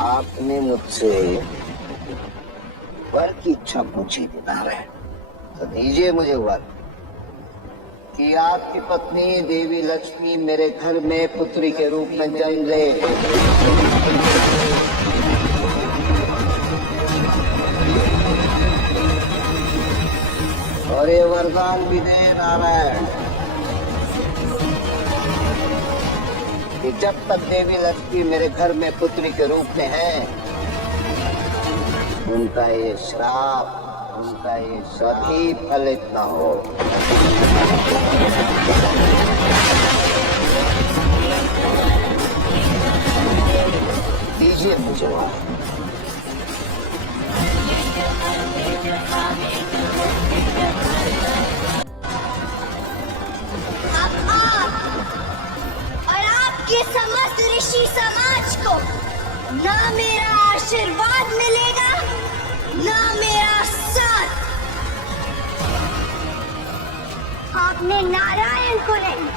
आपने मुझसे वर की इच्छा पूछी थी नारायण, तो दीजिए मुझे वर कि आपकी पत्नी देवी लक्ष्मी मेरे घर में पुत्री के रूप में जन्म ले। और ये वरदान भी दे नारायण कि जब तक देवी लक्ष्मी मेरे घर में पुत्री के रूप में है, उनका ये श्राप, उनका ये सभी फलित न हो। दीजिए मुझे वहां। आपके समस्त ऋषि समाज को ना मेरा आशीर्वाद मिलेगा, ना मेरा साथ। आपने नारायण को नहीं,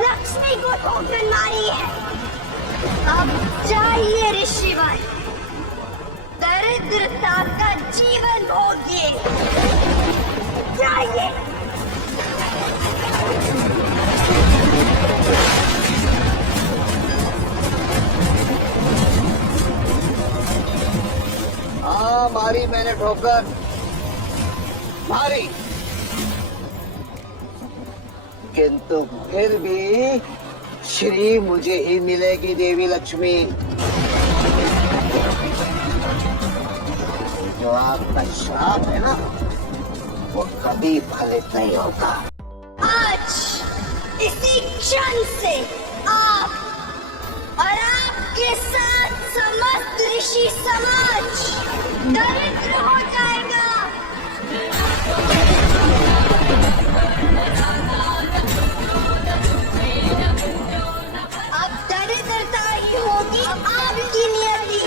लक्ष्मी को ठोकर मारी है। अब चाहिए ऋषिवर, दरिद्रता का जीवन भोगिए। चाहिए। हाँ मारी मैंने ठोकर, मारी, किंतु फिर भी श्री मुझे ही मिलेगी देवी लक्ष्मी। जो आपका श्राप है ना, वो कभी फलित नहीं होगा। आज इसी क्षण से आप और आपके साथ समस्त ऋषि समाज दरिद्र हो जाएगा। अब दरिद्रता ही होगी आपकी नियति।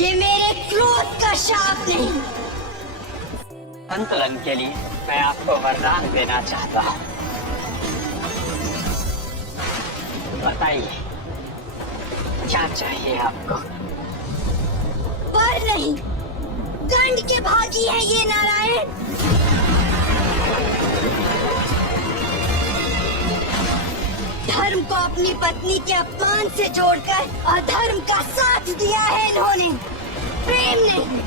ये मेरे क्रोध का शाप नहीं। संतुलन के लिए मैं आपको वरदान देना चाहता हूँ। बताइए क्या चाहिए आपको? पर नहीं, दंड के भागी है ये नारायण। धर्म को अपनी पत्नी के अपमान से जोड़कर अधर्म का साथ दिया है इन्होंने। प्रेम नहीं,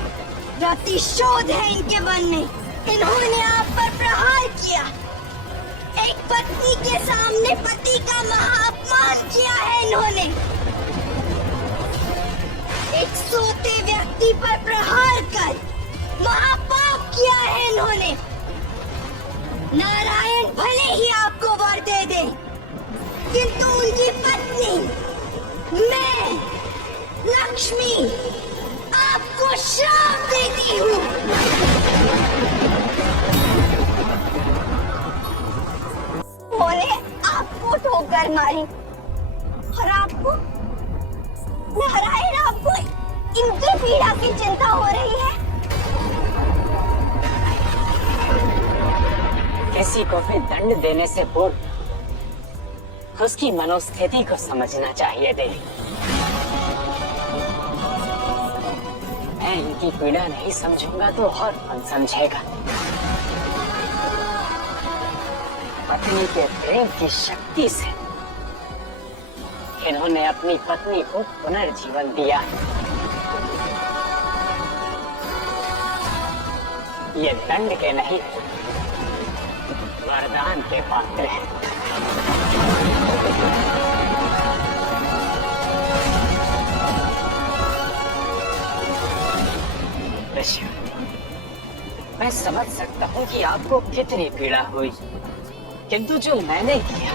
प्रतिशोध है इनके मन में। इन्होंने आप पर प्रहार किया। एक पत्नी के सामने पति का महाअपमान किया है इन्होंने। एक सोते व्यक्ति पर प्रहार कर महापाप किया है इन्होंने। नारायण भले ही आपको वर दे दे, किंतु उनकी पत्नी मैं लक्ष्मी आपको श्राप देती हूँ। बोले आपको ठोकर मारी और आपको नारायण, आपको इनकी पीड़ा की चिंता हो रही है। किसी को भी दंड देने से पूर्व उसकी मनोस्थिति को समझना चाहिए देवी। मैं इनकी पीड़ा नहीं समझूंगा तो और कौन समझेगा? पत्नी के प्रेम की शक्ति से इन्होंने अपनी पत्नी को पुनर्जीवन दिया। ये दंड के नहीं, वरदान के पात्र हैं। मैं समझ सकता हूँ कि आपको कितनी पीड़ा हुई, किंतु जो मैंने किया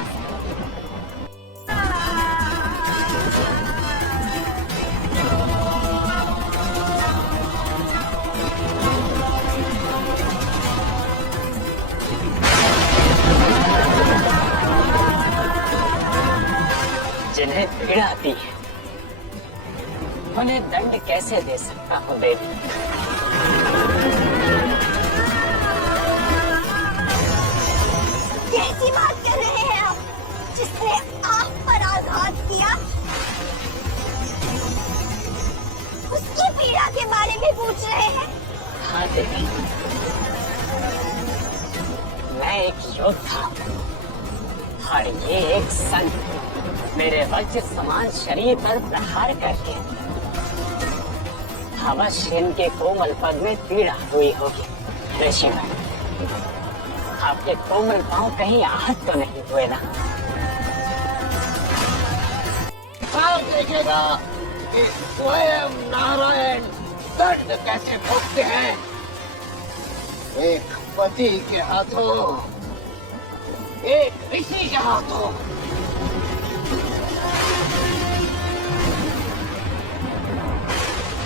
पीड़ा दी है, उन्हें दंड कैसे दे सकता हूँ देवी? कैसी बात कर रहे हैं आप? जिसने आप पर आघात किया उसकी पीड़ा के बारे में पूछ रहे हैं? हाँ देवी, मैं एक योद्धा हूँ और ये एक संत मेरे वज्र समान शरीर पर प्रहार करके अवश्य इनके कोमल पद में पीड़ा हुई होगी। ऋषिवर, आपके कोमल पांव कहीं आहत तो नहीं हुए ना? आप देखेगा कि स्वयं नारायण दंड कैसे भोगते हैं। एक पति के हाथों, एक ऋषि के हाथों।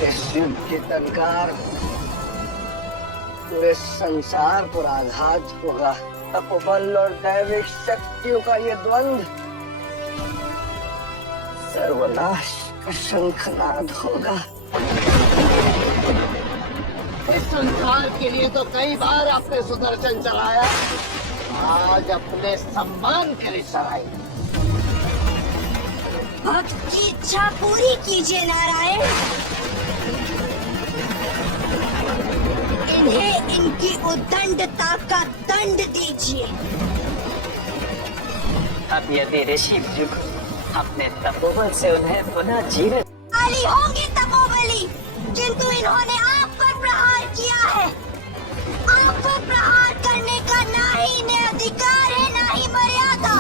इस युद्ध की टंकार पूरे संसार पर आघात होगा। तपोबल और दैविक शक्तियों का ये द्वंद्व सर्वनाश का शंखनाद होगा। इस संसार के लिए तो कई बार आपने सुदर्शन चलाया, आज अपने सम्मान के लिए चलाई। भक्त की इच्छा पूरी कीजिए नारायण। इन्हें इनकी उद्दंडता का दंड दीजिए। अब यदि ऋषि भृगु अपने तपोबल से उन्हें पुनः जीवित बलशाली होंगे तपोबली, किंतु इन्होंने आप पर प्रहार किया है। आप पर प्रहार करने का ना ही इन्हें अधिकार है ना ही मर्यादा।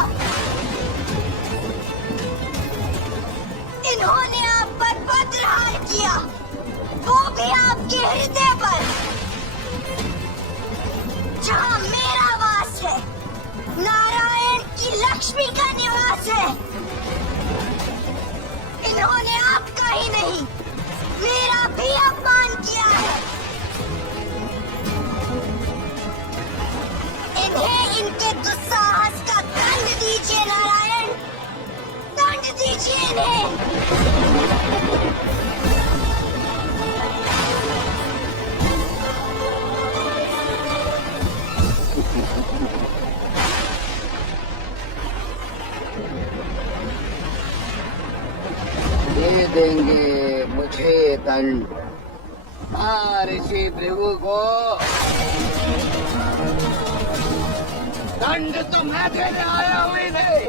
इन्होंने आप पर वज्रहार किया, वो भी आपके हृदय पर, जहाँ मेरा वास है, नारायण की लक्ष्मी का निवास है। इन्होंने आपका ही नहीं मेरा भी अपमान किया है। इन्हें इनके दुस्साहस का दंड दीजिए नारायण, दंड दीजिए इन्हें। दे देंगे मुझे दंड, ऋषि भृगु को दंड तो मैं देने आया हुई नहीं।